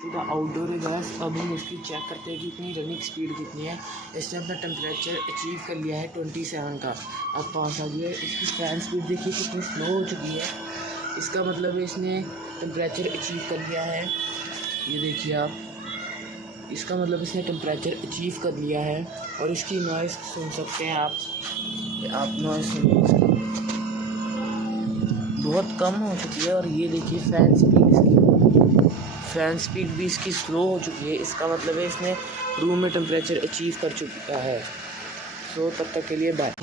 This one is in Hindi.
सीधा आउटडोर है गैस। अब हम इसकी चेक करते हैं कि इतनी रनिंग स्पीड कितनी है। इसने अपना टेम्परेचर अचीव कर लिया है 27 का। अब पास आ गया। इसकी फैन स्पीड देखिए कितनी स्लो हो चुकी है। इसका मतलब है इसने टेम्परेचर अचीव कर लिया है। ये देखिए आप, इसका मतलब इसने टेम्परेचर अचीव कर लिया है। और इसकी नॉइज़ सुन सकते हैं आप नॉइज़ सुनिए इसकी, बहुत कम हो चुकी है। और ये देखिए फ़ैन स्पीड भी इसकी स्लो हो चुकी है। इसका मतलब है इसने रूम में टेम्परेचर अचीव कर चुका है। सो तब तक के लिए बाय।